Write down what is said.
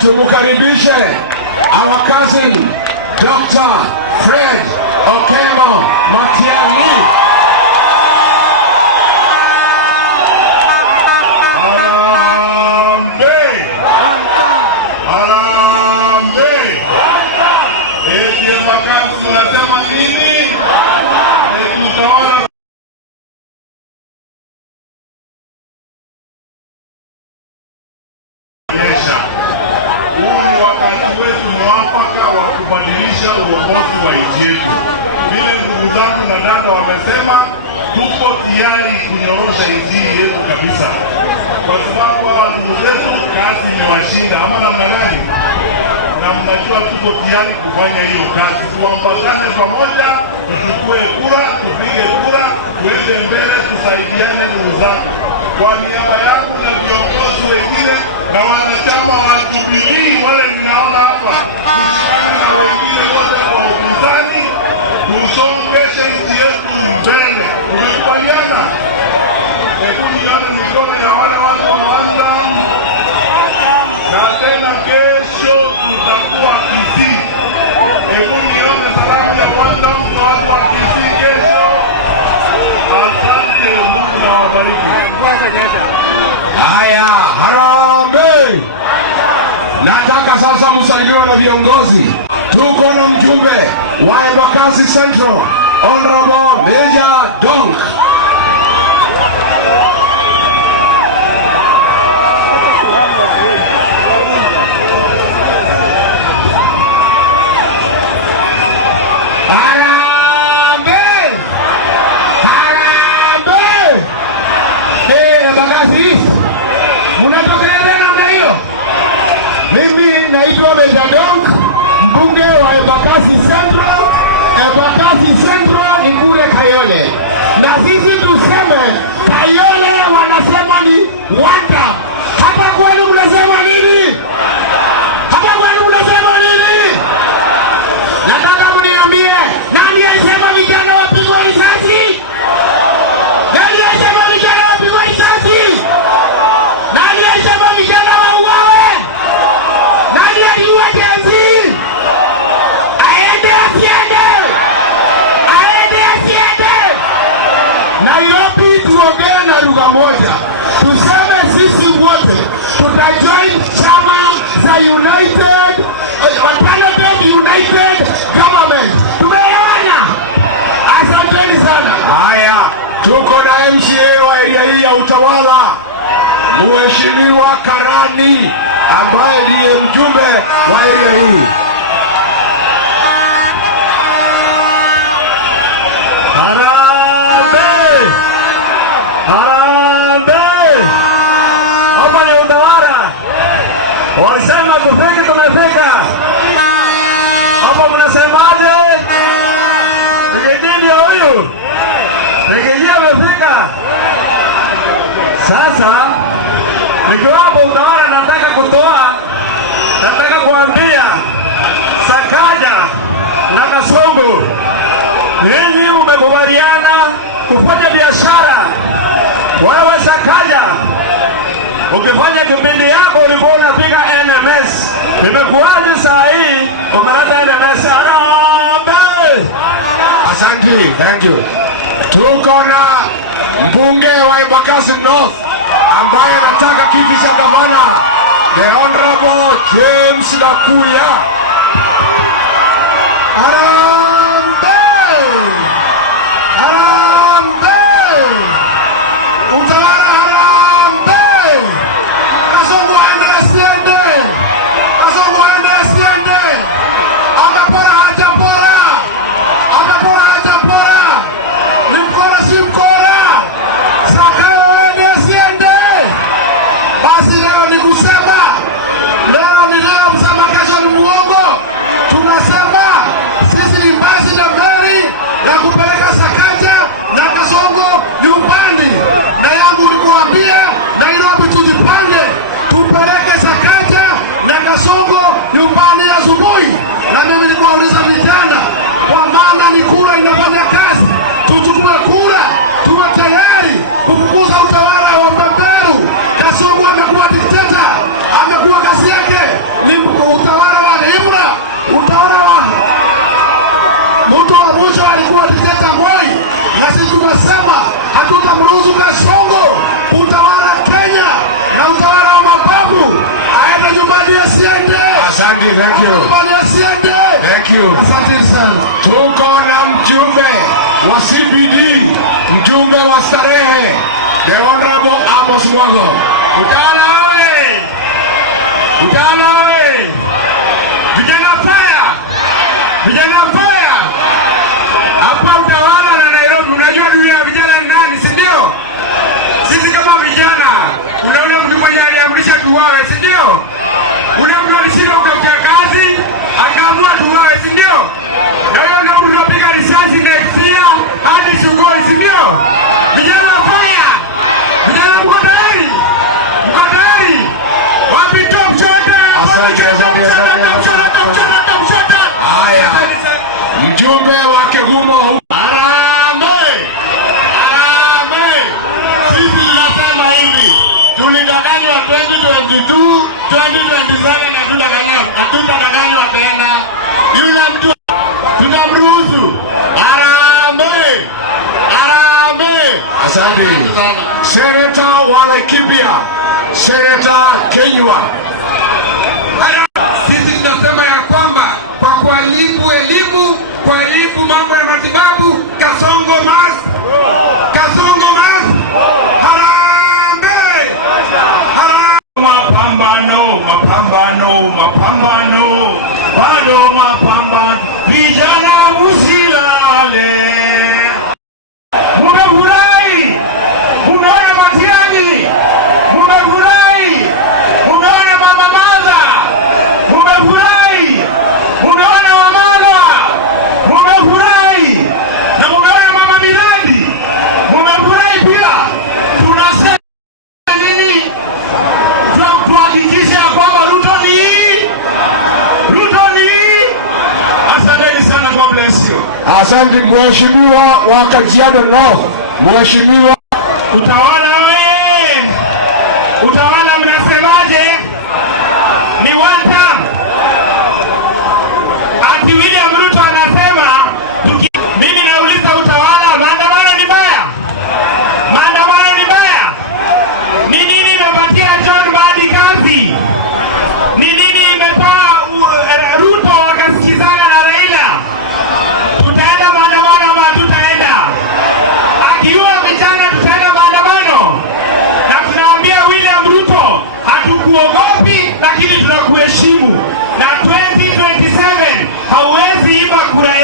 tumukaribishe our cousin Dr. Fred Okemo Matiang'i. Kubadilisha uongozi wa nchi yetu. Vile ndugu zangu na dada wamesema, tuko tayari kunyorosha nchi yetu kabisa, kwa sababu hawa ndugu zetu kazi imewashinda, ama namna gani? Na mnajua tuko tayari kufanya hiyo kazi. Tuambatane pamoja, tuchukue kura, tupige kura, tuende mbele, tusaidiane ndugu zangu. Kwa niaba yangu na viongozi wengine na wanachama wa Jubilee wale ninaona hapa, na wengine wote wa upinzani, tusongeshe nchi yetu mbele. Tumekubaliana? Hebu nione mikono ya wale watu wa Wanda. Na tena kesho tutakuwa Kisii. Hebu nione salamu ya Wanda kwa watu wa Kisii kesho. Asante, Mungu na wabariki. Haya, harambee! Nataka sasa msaidiwe na viongozi. Tuko na mjumbe wa Embakasi Central, Honorable Major Donk. Harambee! Harambee! Embakasi, mnatokelezea namna hiyo? Mimi naitwa Major Donk, mbunge wa Embakasi Central. Embakasi Central ni kule Kayole, na sisi tuseme Kayole wanasema ni Wanda. Hapa kwenu mnasema nini? Hapa kwenu mnasema nini? Nataka mniambie, nani alisema vijana wapigwe risasi? Nani alisema vijana wapigwe risasi? Nani alisema vijana wauawe? Nani aliua Jenzi? Aende asiende? Aende asiende? Nairobi tuongee na lugha moja. Tuseme sisi wote tutajoin chama za United Government. Tumeelewana? Asanteni sana. Haya, tuko na MCA wa area hii ya Utawala, Mheshimiwa Karani, ambaye ndiye mjumbe wa area hii. Harambee! Harambee! Hapa ni Utawala. Walisema tufike, tumefika. Hapa mnasemaje? Ndio huyu. Ndio amefika. Sasa nikiwa hapo Utawala nataka kuambia Sakaja na Kasongo, ninyi mmekubaliana kufanya biashara. Wewe Sakaja, ukifanya kipindi yako ulikuwa unapiga NMS. Nimekuaje saa hii umeleta NMS? Harambee! Asante, thank you. Tuko na mbunge wa Embakasi North ambaye anataka kiti cha gavana, the Honorable James Lakuya. Harambee! Harambee! Utawala harambee! Kasongo aende asiende? Kasongo aende asiende? Amepora hajapora? Amepora hajapora? Ni mkora si mkora? Sakayo aende asiende? Basi leo ni kusema, leo ni leo, msema kesho ni muongo. Tunasema sisi ni Thank you. Thank you. Asante sana. Tuko na mjumbe wa CBD, mjumbe wa Starehe, The Honorable Amos Mwago. Ujana oye! Ujana oye! Vijana faya! Vijana faya! Hapa utawala na Nairobi, unajua dunia ya vijana ni nani, si ndio? Sisi kama vijana, unaona mtu mwenye aliamrisha tuwawe, si ndio? Ule mtu alishinda kutafuta kazi, akaamua tuwawe, si ndio? Na hiyo ndio tunapiga risasi next year hadi shughuli, si ndio? Vijana faya! Vijana mko tayari? Mko tayari? Wapi top shot? Asante, top shot. Haya. Mjumbe wa Kegumo. Harambee! Harambee! Sisi tunasema hivi. Tulidanganywa 2022, 2027 na tutadanganywa tena. Yule mtu tutamruhusu. Harambee! Harambee! Asante. Seneta wa Laikipia, Seneta Kenywa. Sisi tunasema ya kwamba kwa kuharibu elimu, kuharibu mambo ya matibabu, Kasongo mas! Kasongo mas! Harambee! Mapambano, mapambano, mapambano, bado mapambano, vijana musilale. Mumefurahi, mumeona Matiang'i, mumefurahi, mumeona Mama Martha, mumefurahi, mumeona Wamalwa, mumefurahi, na mumeona Mama Miradi, mumefurahi pia. Tunasema nini? Tuhakikishe ya kwamba Ruto ni. Asanteni sana, God bless you. Asante mheshimiwa wa Kajiado North. Mheshimiwa utawala we. Utawala mnasemaje? Ni one term. Ati William Ruto anasema mimi nauliza utawala, maandamano ni baya? Maandamano ni baya? Ni nini imepatia John Mbadi kazi? Ni nini imetoa Ruto wakasikizana na Raila? Tutaenda maandamano ama tutaenda? Akiua vijana tutaenda maandamano. Na tunaambia William Ruto, hatukuogopi lakini tunakuheshimu. Na 2027 hauwezi iba kura